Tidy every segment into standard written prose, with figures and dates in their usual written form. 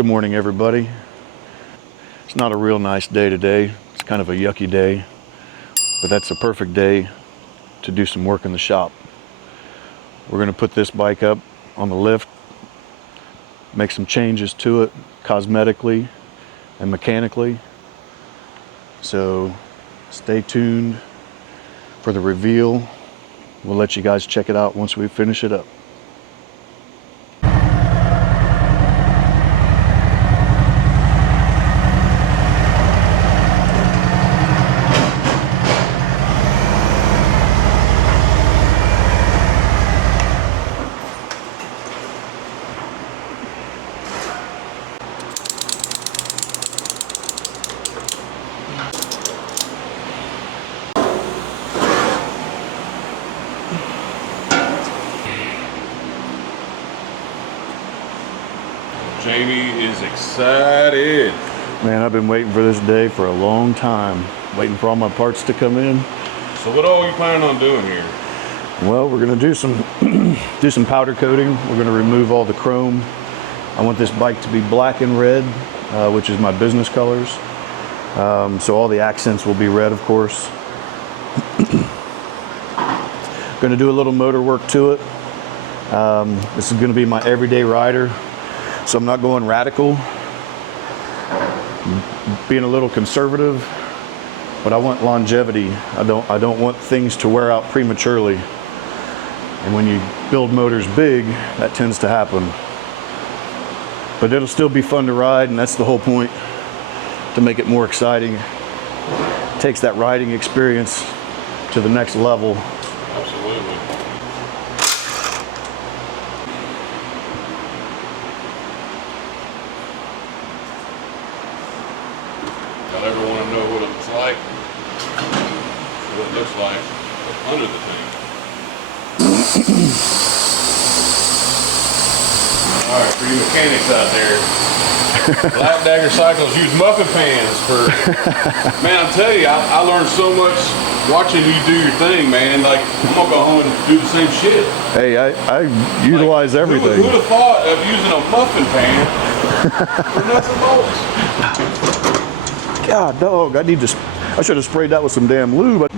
Good morning, everybody. It's not a real nice day today. It's kind of a yucky day, but that's a perfect day to do some work in the shop. We're going to put this bike up on the lift, make some changes to it cosmetically and mechanically. So stay tuned for the reveal. We'll let you guys check it out once we finish it up. Jamie is excited. Man, I've been waiting for this day for a long time, waiting for all my parts to come in. So what all are you planning on doing here? Well, we're going to do some powder coating. We're going to remove all the chrome. I want this bike to be black and red, which is my business colors. So all the accents will be red, of course. Going to do a little motor work to it. This is going to be my everyday rider. So I'm not going radical, being a little conservative, but I want longevity. I don't want things to wear out prematurely. And when you build motors big, that tends to happen. But it'll still be fun to ride, and that's the whole point, to make it more exciting. It takes that riding experience to the next level. Absolutely. Y'all ever want to know what it looks like? What it looks like under the thing. Alright, for you mechanics out there, Black Dagger Cycles use muffin pans for, man, I'm telling you, I learned so much watching you do your thing, man. Like, I'm gonna go home and do the same shit. Hey, I utilize like, everything. Who would have thought of using a muffin pan for nuts and bolts? God, dog, I should have sprayed that with some damn lube. What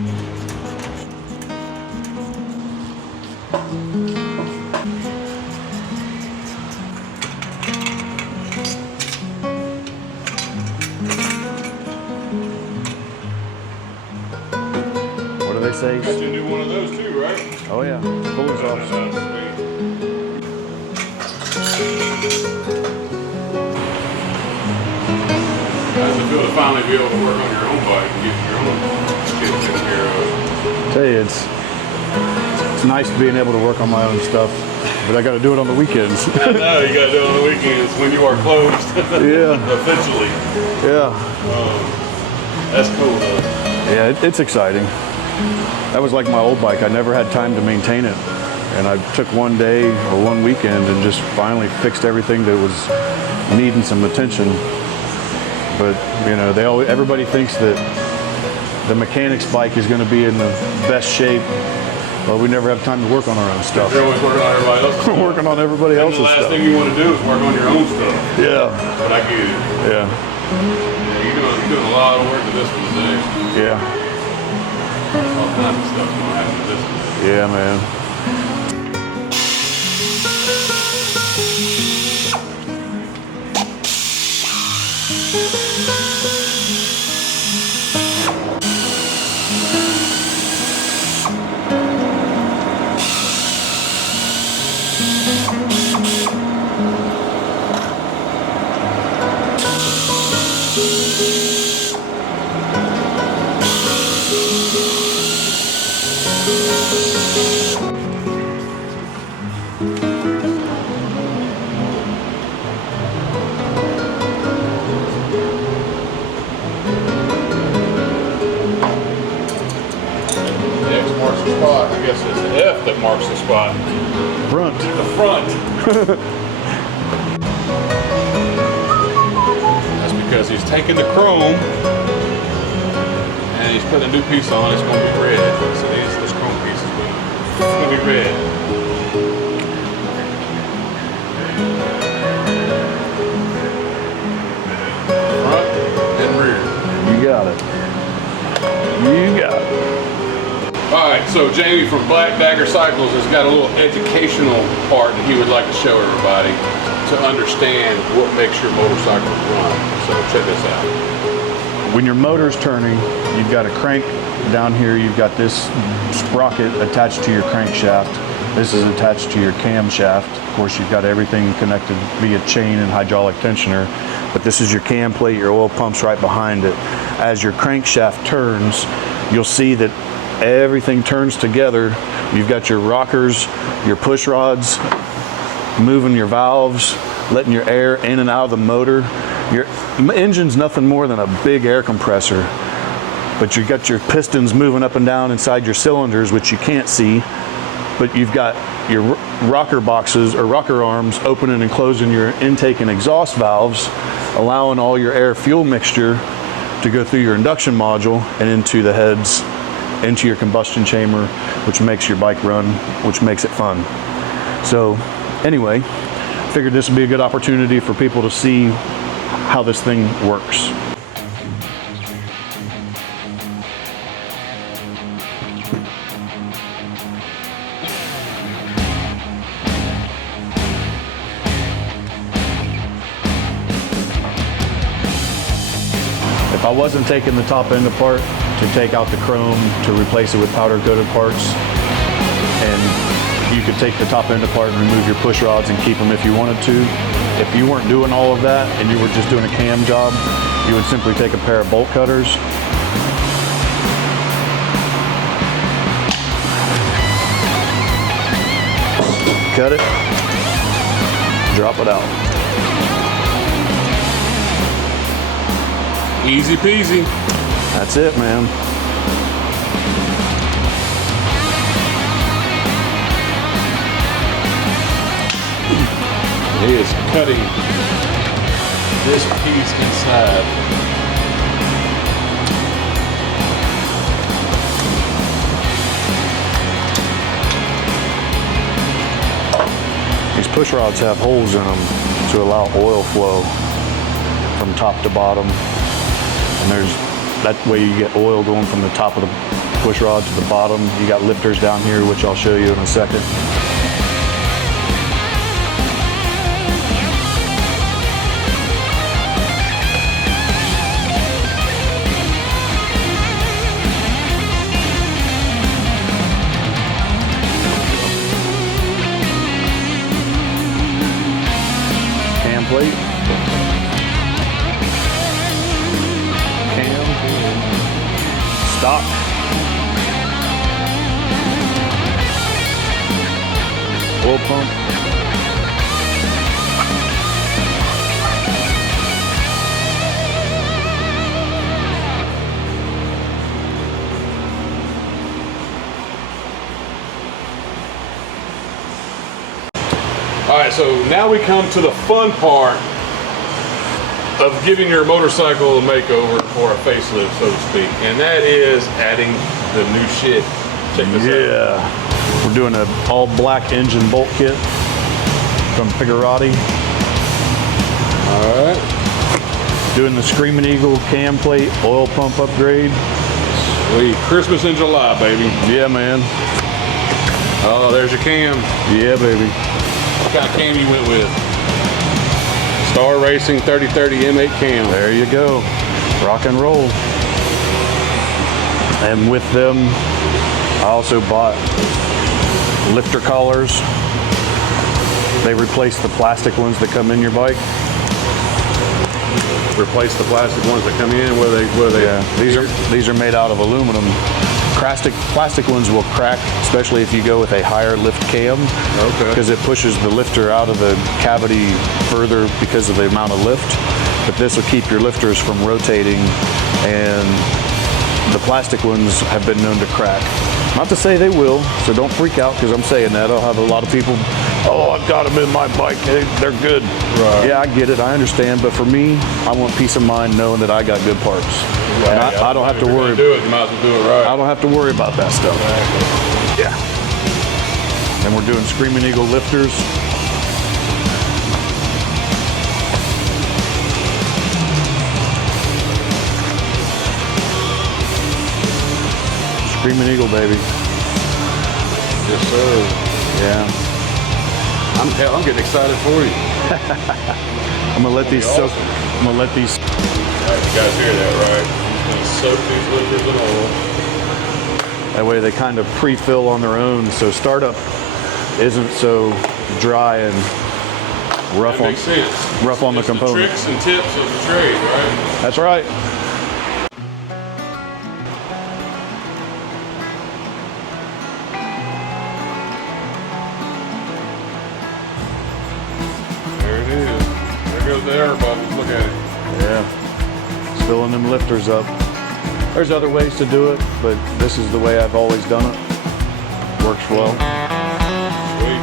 do they say? You should do one of those too, right? Oh yeah, pulleys off. How's it feel to finally be able to work on your own bike and get your own shit taken care of? Tell you, it's nice being able to work on my own stuff, but I got to do it on the weekends. I know, you got to do it on the weekends when you are closed. Yeah. Officially. Yeah. That's cool though. Yeah, it's exciting. That was like my old bike. I never had time to maintain it. And I took one day or one weekend and just finally fixed everything that was needing some attention. But, you know, everybody thinks that the mechanic's bike is going to be in the best shape. Well, we never have time to work on our own stuff. You're always working on everybody else's stuff. We're working on everybody else's stuff. The last thing you want to do is work on your own stuff. Yeah. But I get it. Yeah. Yeah, you're doing a lot of work to this one today. Yeah. All kinds of stuff going to happen to this one. Yeah, man. I guess it's the F that marks the spot. Front. The front. That's because he's taking the chrome and he's putting a new piece on. It's going to be red. So this chrome piece is going to be red. got it. You got it. All right, so Jamie from Black Dagger Cycles has got a little educational part that he would like to show everybody to understand what makes your motorcycles run. So check this out. When your motor's turning, you've got a crank down here. You've got this sprocket attached to your crankshaft. This is attached to your camshaft. Of course, you've got everything connected via chain and hydraulic tensioner. But this is your cam plate. Your oil pump's right behind it. As your crankshaft turns, you'll see that everything turns together. You've got your rockers, your push rods, moving your valves, letting your air in and out of the motor. Your engine's nothing more than a big air compressor, but you've got your pistons moving up and down inside your cylinders, which you can't see, but you've got your rocker boxes or rocker arms opening and closing your intake and exhaust valves, allowing all your air fuel mixture to go through your induction module and into the heads, into your combustion chamber, which makes your bike run, which makes it fun. So anyway, figured this would be a good opportunity for people to see how this thing works. If I wasn't taking the top end apart to take out the chrome to replace it with powder coated parts, and you could take the top end apart and remove your push rods and keep them if you wanted to. If you weren't doing all of that and you were just doing a cam job, you would simply take a pair of bolt cutters, cut it, drop it out. Easy peasy. That's it, man. He is cutting this piece inside. These push rods have holes in them to allow oil flow from top to bottom. And that way you get oil going from the top of the push rod to the bottom. You got lifters down here, which I'll show you in a second. Cam plate. Stock. Oil pump. All right, so now we come to the fun part of giving your motorcycle a makeover or a facelift, so to speak, and that is adding the new shit. Check this out. Yeah, we're doing an all black engine bolt kit from Figurati. All right. Doing the Screaming Eagle cam plate oil pump upgrade. Sweet. Christmas in July, baby. Yeah, man. Oh, there's your cam. Yeah, baby. What kind of cam you went with? Star Racing 3030 M8 cam. There you go. Rock and roll. And with them, I also bought lifter collars. They replace the plastic ones that come in your bike. Replace the plastic ones that come in. What are they? Yeah, these are made out of aluminum. Plastic ones will crack, especially if you go with a higher lift cam. Okay. Because it pushes the lifter out of the cavity further because of the amount of lift. But this will keep your lifters from rotating, and the plastic ones have been known to crack. Not to say they will, so don't freak out because I'm saying that. I'll have a lot of people, oh, I've got them in my bike, they're good. Right. Yeah, I get it, I understand, but for me, I want peace of mind knowing that I got good parts. Right. And I don't have to worry. Do it, you might as well do it right. I don't have to worry about that stuff. Exactly. Yeah. And we're doing Screaming Eagle lifters. Screaming Eagle, baby. Yes, sir. Yeah. I'm getting excited for you. I'm gonna let these soak. Awesome. I'm gonna let these. All right, you guys hear that, right? I'm gonna soak these lifters in oil. That way they kind of pre-fill on their own, so startup isn't so dry and rough That makes sense. rough on the It's components. tricks and tips of the trade, right? That's right. There it is. There goes the air bubbles. Look at it. Yeah. It's filling them lifters up. There's other ways to do it, but this is the way I've always done it. Works well. Sweet.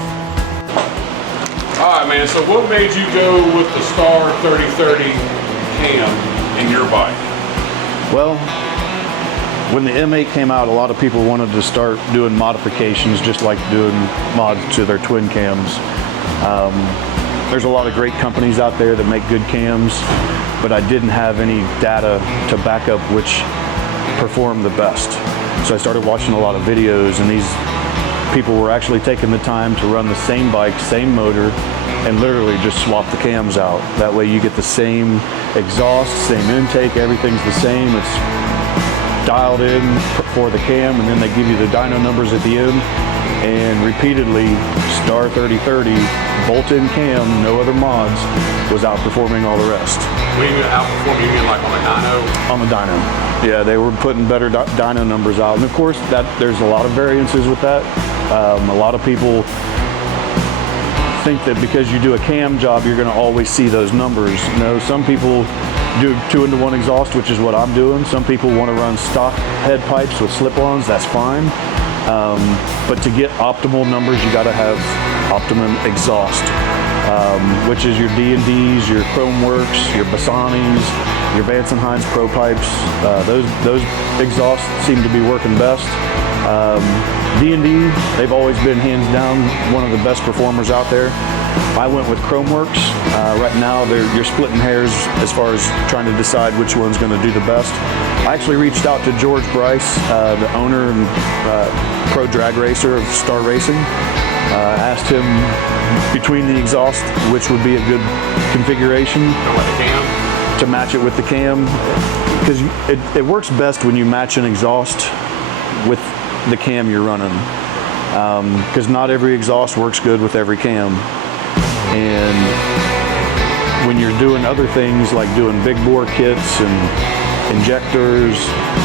All right, man. So what made you go with the Star 3030 cam in your bike? Well, when the M8 came out, a lot of people wanted to start doing modifications, just like doing mods to their twin cams. There's a lot of great companies out there that make good cams, but I didn't have any data to back up which performed the best. So I started watching a lot of videos, and these people were actually taking the time to run the same bike, same motor, and literally just swap the cams out. That way you get the same exhaust, same intake, everything's the same. It's dialed in for the cam, and then they give you the dyno numbers at the end. And repeatedly, Star 3030 bolt-in cam, no other mods, was outperforming all the rest. When you outperform, you mean like on a dyno? On the dyno. Yeah, they were putting better dyno numbers out. And of course, there's a lot of variances with that. A lot of people think that because you do a cam job, you're gonna always see those numbers. No, some people do 2-into-1 exhaust, which is what I'm doing. Some people wanna run stock head pipes with slip-ons, that's fine. But to get optimal numbers, you gotta have optimum exhaust, which is your D&Ds, your Krome Werks, your Bassani's, your Vance & Hines Pro pipes. Those exhausts seem to be working best. D&D, they've always been hands down one of the best performers out there. I went with Krome Werks. Right now, you're splitting hairs as far as trying to decide which one's going to do the best. I actually reached out to George Bryce, the owner and pro drag racer of Star Racing. Asked him between the exhaust which would be a good configuration to match it with the cam, because it works best when you match an exhaust with the cam you're running, because not every exhaust works good with every cam. And when you're doing other things like doing big bore kits and injectors,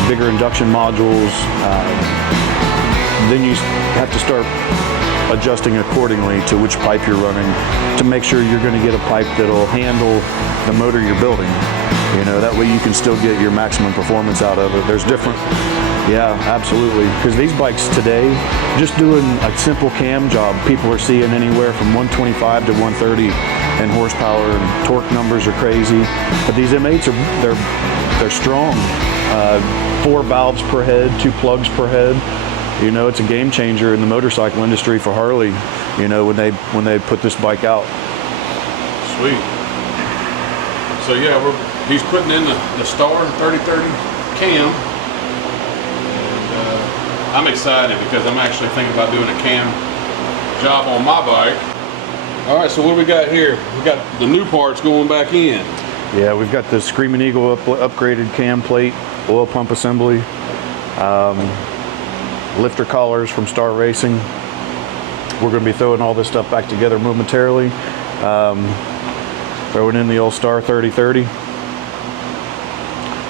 bigger induction modules, then you have to start adjusting accordingly to which pipe you're running to make sure you're going to get a pipe that'll handle the motor you're building. You know, that way you can still get your maximum performance out of it. There's different, yeah, absolutely. Because these bikes today, just doing a simple cam job, people are seeing anywhere from 125 to 130 in horsepower, and torque numbers are crazy. But these M8s they're strong. 4 valves per head, 2 plugs per head. You know, it's a game changer in the motorcycle industry for Harley, you know, when they put this bike out. Sweet. So yeah, he's putting in the Star 3030 cam. And, I'm excited because I'm actually thinking about doing a cam job on my bike. All right, so what do we got here? We got the new parts going back in. Yeah, we've got the Screaming Eagle upgraded cam plate, oil pump assembly, lifter collars from Star Racing. We're going to be throwing all this stuff back together momentarily. Throwing in the old Star 3030.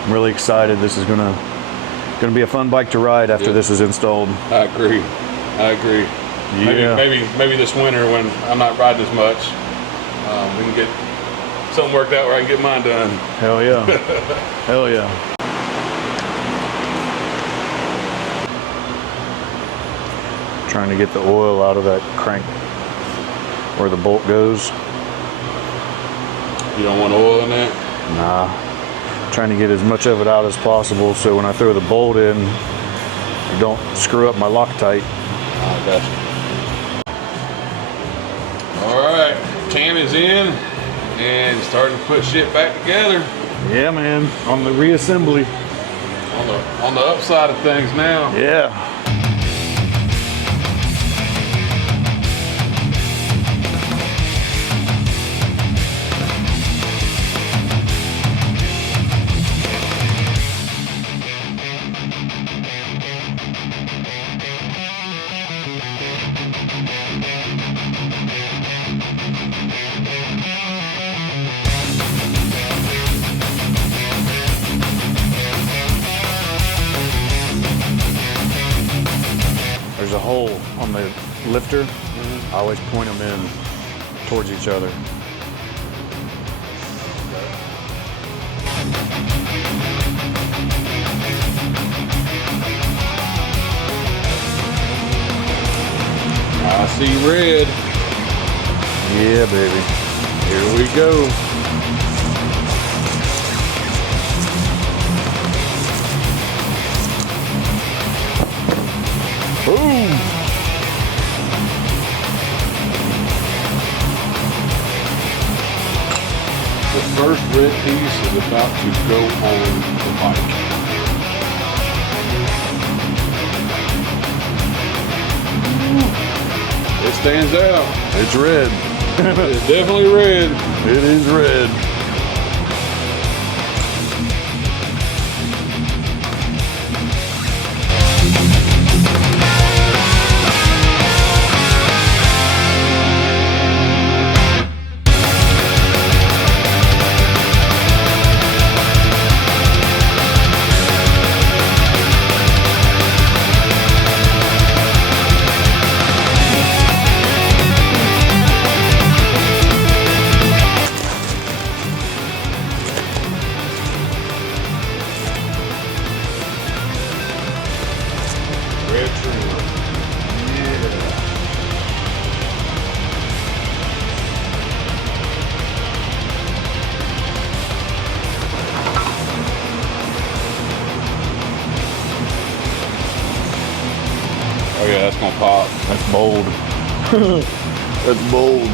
I'm really excited. This is going to be a fun bike to ride after this is installed. I agree. Yeah. Maybe this winter when I'm not riding as much, we can get something worked out where I can get mine done. Hell yeah. Hell yeah. Trying to get the oil out of that crank where the bolt goes. You don't want oil in that? Nah. Trying to get as much of it out as possible so when I throw the bolt in, I don't screw up my Loctite. I gotcha. All right, cam is in and starting to put shit back together. Yeah, man, on the reassembly. On the upside of things now. Yeah. There's a hole on the lifter. I always point them in towards each other. I see red. Yeah, baby. Here we go. Boom! The first red piece is about to go on the bike. It stands out. It's red. It's definitely red. It is red. Red trim. Oh yeah, that's gonna pop. That's bold. That's bold.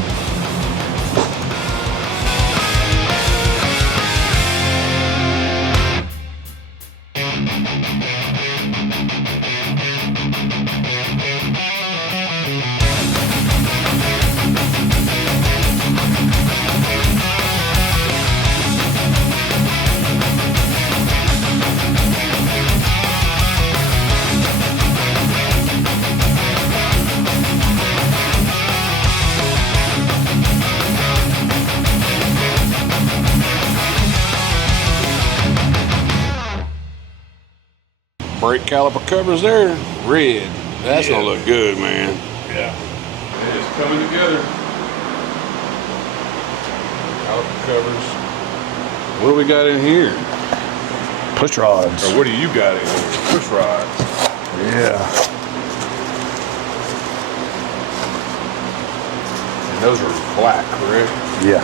Brake caliper covers there, red. That's gonna look good, man. Yeah. It's coming together. Caliper covers. What do we got in here? Push rods. Or what do you got in here? Push rods. Yeah. And those are black, correct? Yeah.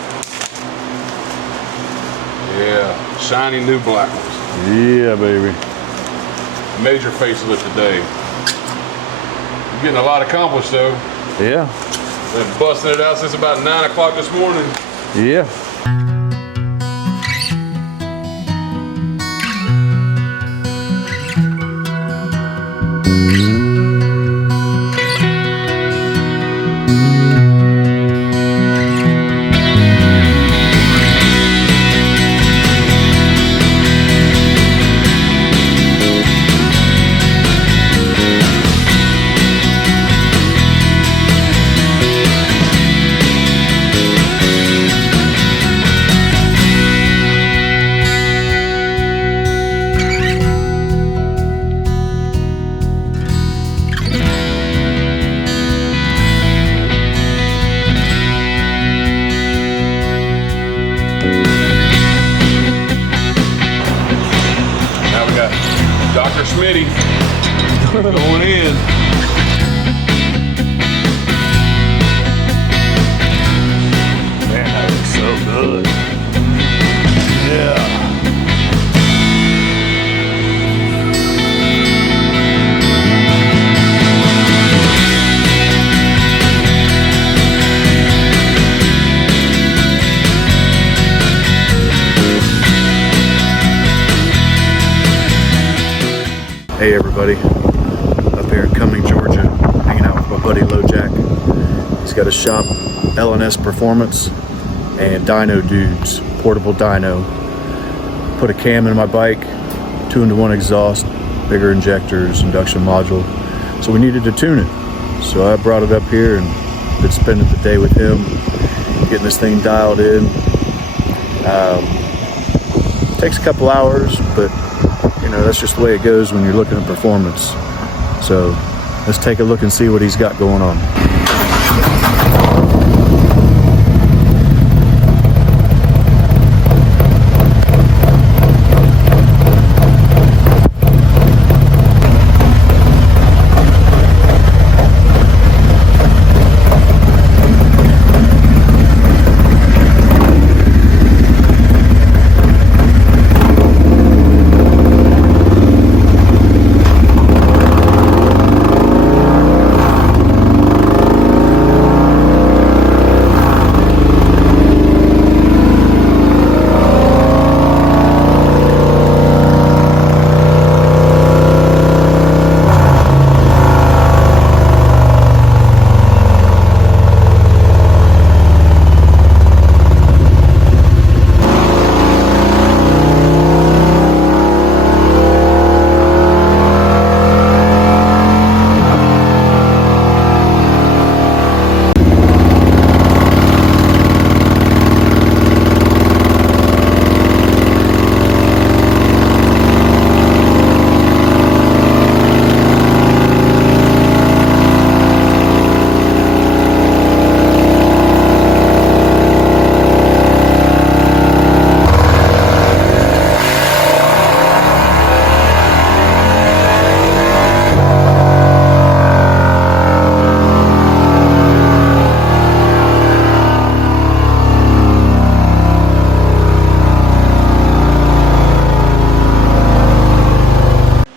Yeah, shiny new black ones. Yeah, baby. Major facelift today. You're getting a lot accomplished though. Yeah. Been busting it out since about 9 o'clock this morning. Yeah. Smitty going in. Man, that looks so good. Yeah. Hey everybody, up here in Cumming, Georgia, hanging out with my buddy LoJack. He's got a shop, L&S Performance and Dyno Dudes, portable dyno. Put a cam in my bike, 2-in-1 exhaust, bigger injectors, induction module. So we needed to tune it. So I brought it up here and been spending the day with him, getting this thing dialed in. Takes a couple hours, but you know, that's just the way it goes when you're looking at performance. So let's take a look and see what he's got going on.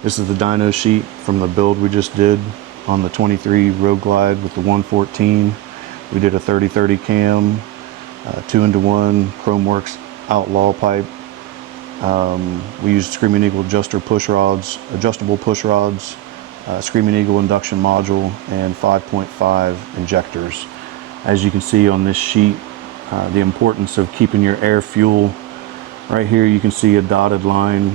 This is the dyno sheet from the build we just did on the 23 Road Glide with the 114. We did a 30-30 cam, 2-in-1 Krome Werks outlaw pipe. We used Screaming Eagle adjustable push rods, Screaming Eagle induction module, and 5.5 injectors. As you can see on this sheet, the importance of keeping your air fuel. Right here you can see a dotted line,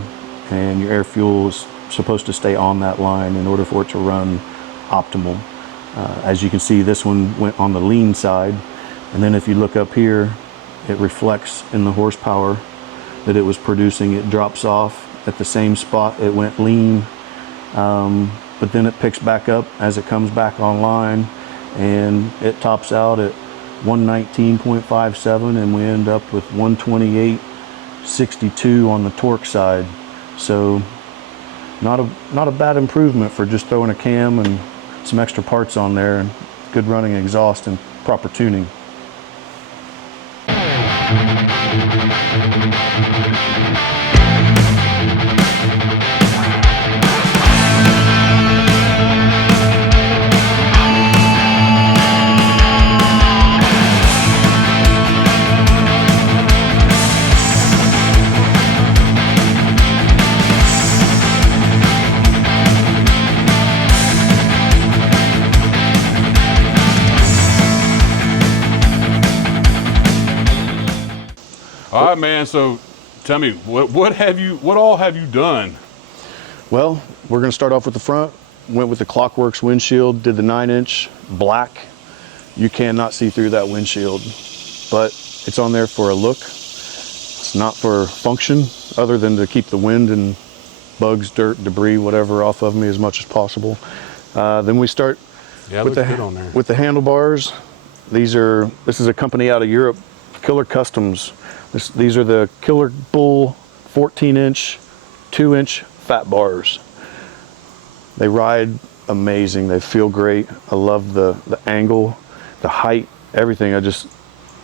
and your air fuel is supposed to stay on that line in order for it to run optimal. As you can see, this one went on the lean side, and then if you look up here, it reflects in the horsepower that it was producing. It drops off at the same spot it went lean, but then it picks back up as it comes back online, and it tops out at 119.57, and we end up with 128.62 on the torque side. So not a bad improvement for just throwing a cam and some extra parts on there, and good running exhaust and proper tuning. All right, man. So, tell me, what all have you done? Well, we're going to start off with the front. Went with the Klock Werks windshield. Did the 9-inch black. You cannot see through that windshield, but it's on there for a look. It's not for function, other than to keep the wind and bugs, dirt, debris, whatever off of me as much as possible. Then we start with the handlebars. This is a company out of Europe, Killer Customs. These are the Killer Bull 14-inch, 2-inch fat bars. They ride amazing. They feel great. I love the angle, the height, everything.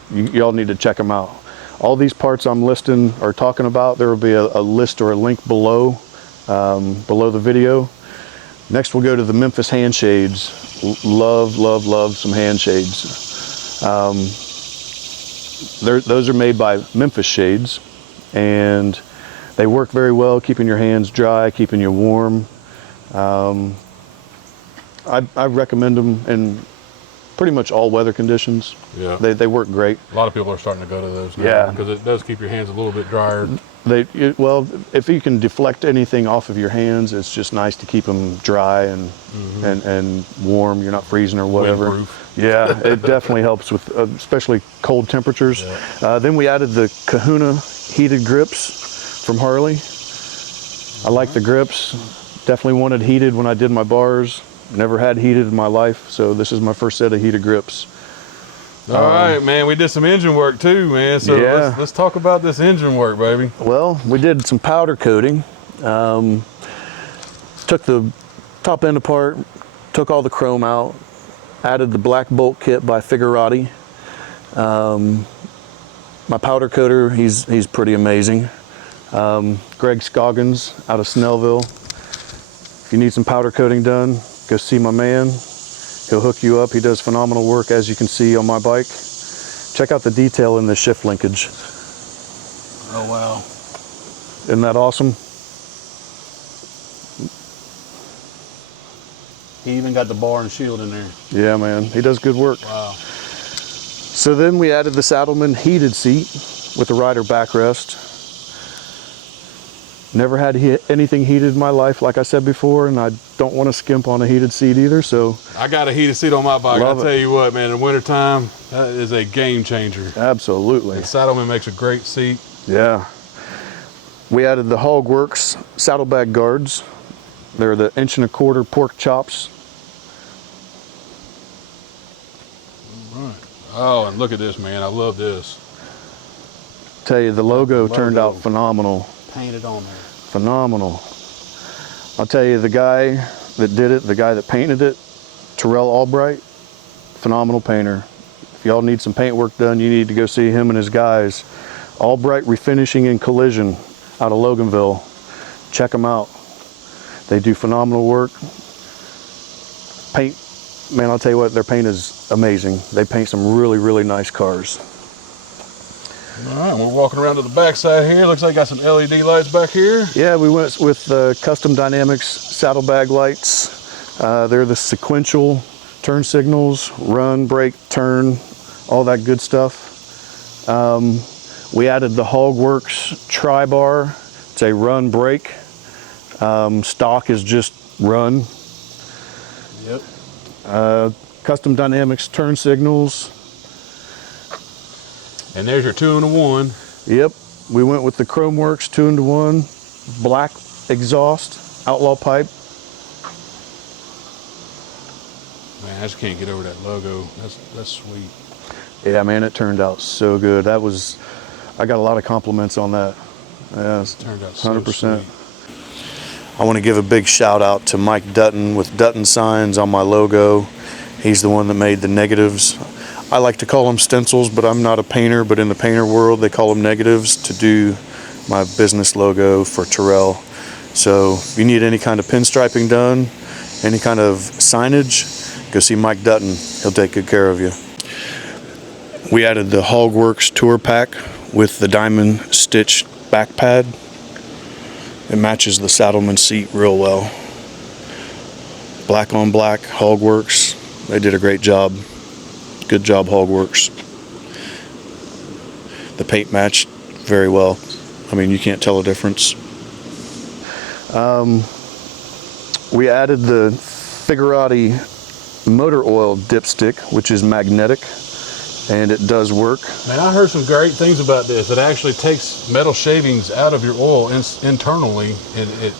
Y'all need to check them out. All these parts I'm listing or talking about, there will be a list or a link below the video. Next we'll go to the Memphis hand shades. Love some hand shades. Those are made by Memphis Shades, and they work very well, keeping your hands dry, keeping you warm. I recommend them in pretty much all weather conditions. Yeah. They work great. A lot of people are starting to go to those now. Yeah. Because it does keep your hands a little bit drier. Well, if you can deflect anything off of your hands, it's just nice to keep them dry and and warm. You're not freezing or whatever. Windproof. Yeah, it definitely helps with especially cold temperatures. Yeah. Then we added the Kahuna Heated grips from Harley. I like the grips. Definitely wanted heated when I did my bars. Never had heated in my life, so this is my first set of heated grips. All right, man. We did some engine work too, man. So yeah. let's talk about this engine work, baby. Well, we did some powder coating. Took the top end apart, took all the chrome out, added the black bolt kit by Figurati. My powder coater, he's pretty amazing. Greg Scoggins out of Snellville. If you need some powder coating done, go see my man. He'll hook you up. He does phenomenal work, as you can see on my bike. Check out the detail in the shift linkage. Oh, wow. Isn't that awesome? He even got the bar and shield in there. Yeah, man. He does good work. Wow. So then we added the Saddlemen heated seat with the rider backrest. Never had anything heated in my life, like I said before, and I don't want to skimp on a heated seat either, so. I got a heated seat on my bike. Love I'll tell you what, man, in wintertime, that is a game changer. Absolutely. The Saddlemen makes a great seat. Yeah. We added the Hogworkz Saddlebag Guards. They're the 1.25" pork chops. All right. Oh, and look at this, man. I love this. Tell you, the logo turned out phenomenal. Painted on there. Phenomenal. I'll tell you, the guy that did it, the guy that painted it, Terrell Albright, phenomenal painter. If y'all need some paint work done, you need to go see him and his guys. Albright Refinishing and Collision out of Loganville. Check them out. They do phenomenal work. Paint, man, I'll tell you what, their paint is amazing. They paint some really, really nice cars. All right, we're walking around to the back side here. Looks like got some LED lights back here. Yeah, we went with Custom Dynamics saddlebag lights. They're the sequential turn signals, run, brake, turn, all that good stuff. We added the Hogworkz tri-bar. It's a run brake. Stock is just run. Yep. Custom Dynamics turn signals. And there's your 2-in-1. Yep, we went with the Krome Works 2-in-1, black exhaust, outlaw pipe. Man, I just can't get over that logo. That's sweet. Yeah, man, it turned out so good. I got a lot of compliments on that. Yeah, It turned out so 100%. sweet. I want to give a big shout out to Mike Dutton with Dutton Signs on my logo. He's the one that made the negatives. I like to call them stencils, but I'm not a painter, but in the painter world, they call them negatives to do my business logo for Terrell. So if you need any kind of pinstriping done, any kind of signage, go see Mike Dutton. He'll take good care of you. We added the Hogworkz Tour Pack with the diamond stitch back pad. It matches the Saddlemen seat real well. Black on black, Hogworkz. They did a great job. Good job, Hogworkz. The paint matched very well. I mean, you can't tell a difference. We added the Figurati motor oil dipstick, which is magnetic, and it does work. Man, I heard some great things about this. It actually takes metal shavings out of your oil internally, and it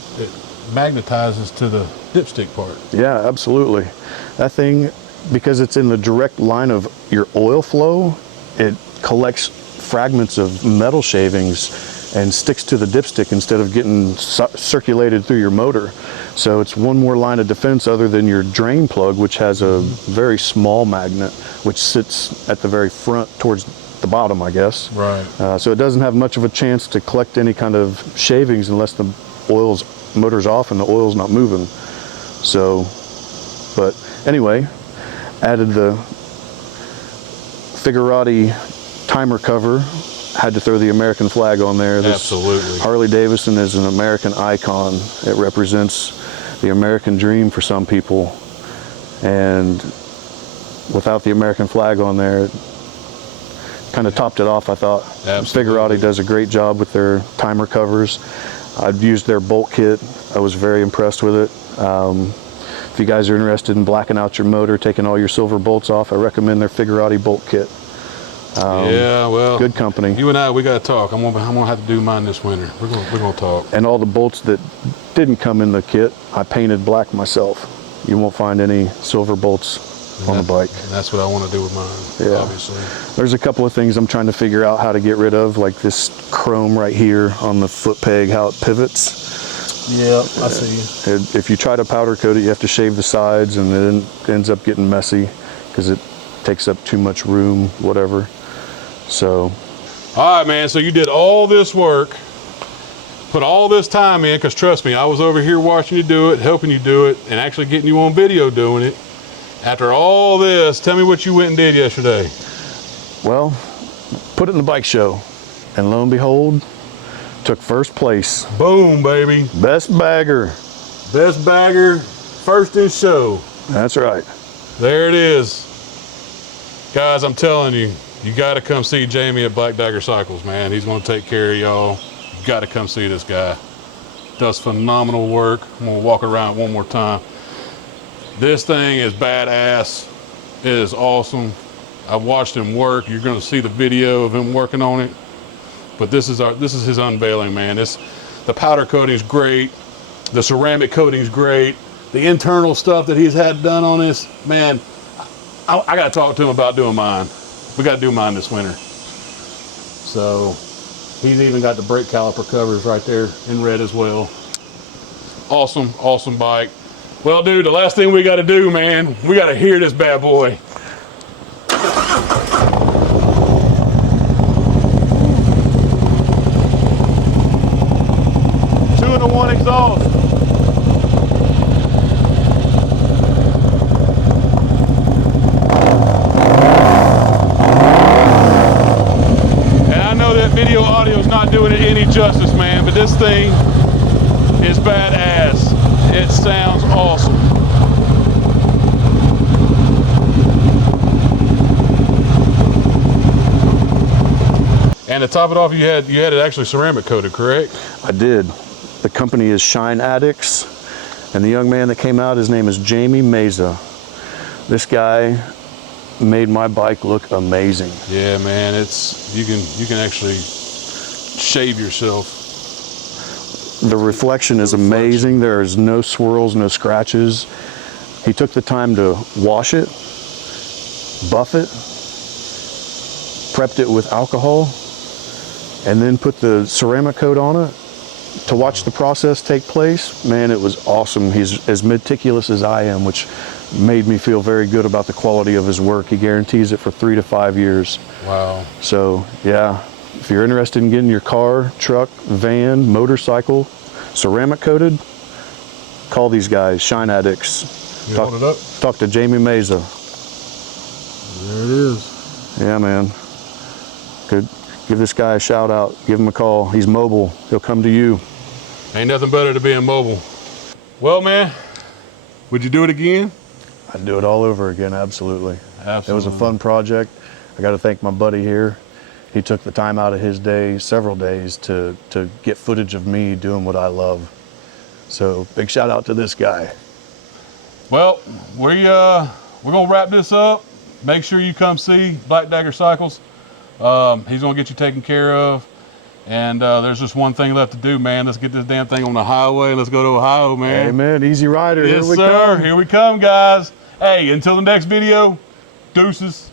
magnetizes to the dipstick part. Yeah, absolutely. That thing, because it's in the direct line of your oil flow, it collects fragments of metal shavings and sticks to the dipstick instead of getting circulated through your motor. So it's one more line of defense other than your drain plug, which has a very small magnet, which sits at the very front towards the bottom, I guess. Right. So it doesn't have much of a chance to collect any kind of shavings unless the motor's off and the oil's not moving. So, but anyway, added the Figurati timer cover. Had to throw the American flag on there. Absolutely. Harley Davidson is an American icon. It represents the American dream for some people. And without the American flag on there, it kind of topped it off, I thought. Absolutely. Figurati does a great job with their timer covers. I've used their bolt kit. I was very impressed with it. If you guys are interested in blacking out your motor, taking all your silver bolts off, I recommend their Figurati bolt kit. Yeah, well, good company. You and I, we got to talk. I'm gonna have to do mine this winter. We're gonna talk. And all the bolts that didn't come in the kit, I painted black myself. You won't find any silver bolts on the bike. That's what I want to do with mine, Yeah. obviously. There's a couple of things I'm trying to figure out how to get rid of, like this chrome right here on the foot peg, how it pivots. Yeah, I see. If you try to powder coat it, you have to shave the sides, and then it ends up getting messy because it takes up too much room, whatever. So. All right, man, so you did all this work, put all this time in, because trust me, I was over here watching you do it, helping you do it, and actually getting you on video doing it. After all this, tell me what you went and did yesterday. Well, put it in the bike show, and lo and behold, took first place. Boom, baby. Best bagger. Best bagger, first in show. That's right. There it is. Guys, I'm telling you, you got to come see Jamie at Black Dagger Cycles, man. He's going to take care of y'all. You got to come see this guy. Does phenomenal work. I'm going to walk around one more time. This thing is badass. It is awesome. I've watched him work. You're going to see the video of him working on it. But this is his unveiling, man. The powder coating is great. The ceramic coating is great. The internal stuff that he's had done on this, man, I got to talk to him about doing mine. We got to do mine this winter. So he's even got the brake caliper covers right there in red as well. Awesome, awesome bike. Well, dude, the last thing we got to do, man, we got to hear this bad boy. 2-in-1 exhaust. And I know that video audio is not doing it any justice, man, but this thing is badass. It sounds awesome. And to top it off, you had it actually ceramic coated, correct? I did. The company is Shine Addicts, and the young man that came out, his name is Jamie Meza. This guy made my bike look amazing. Yeah, man, you can actually shave yourself. The reflection is amazing. There is no swirls, no scratches. He took the time to wash it, buff it, prepped it with alcohol, and then put the ceramic coat on it to watch the process take place. Man, it was awesome. He's as meticulous as I am, which made me feel very good about the quality of his work. He guarantees it for 3 to 5 years. Wow. So yeah, if you're interested in getting your car, truck, van, motorcycle ceramic coated, call these guys, Shine Addicts. You hold it up? Talk to Jamie Meza. There it is. Yeah, man. Good. Give this guy a shout out. Give him a call. He's mobile. He'll come to you. Ain't nothing better to being mobile. Well, man, would you do it again? I'd do it all over again, absolutely. Absolutely. It was a fun project. I got to thank my buddy here. He took the time out of his day, several days, to get footage of me doing what I love. So big shout out to this guy. Well, we're gonna wrap this up. Make sure you come see Black Dagger Cycles. He's gonna get you taken care of. And there's just one thing left to do, man. Let's get this damn thing on the highway. Let's go to Ohio, man. Amen. Easy rider. Yes, Here we sir. come. Here we come, guys. Hey, until the next video, deuces.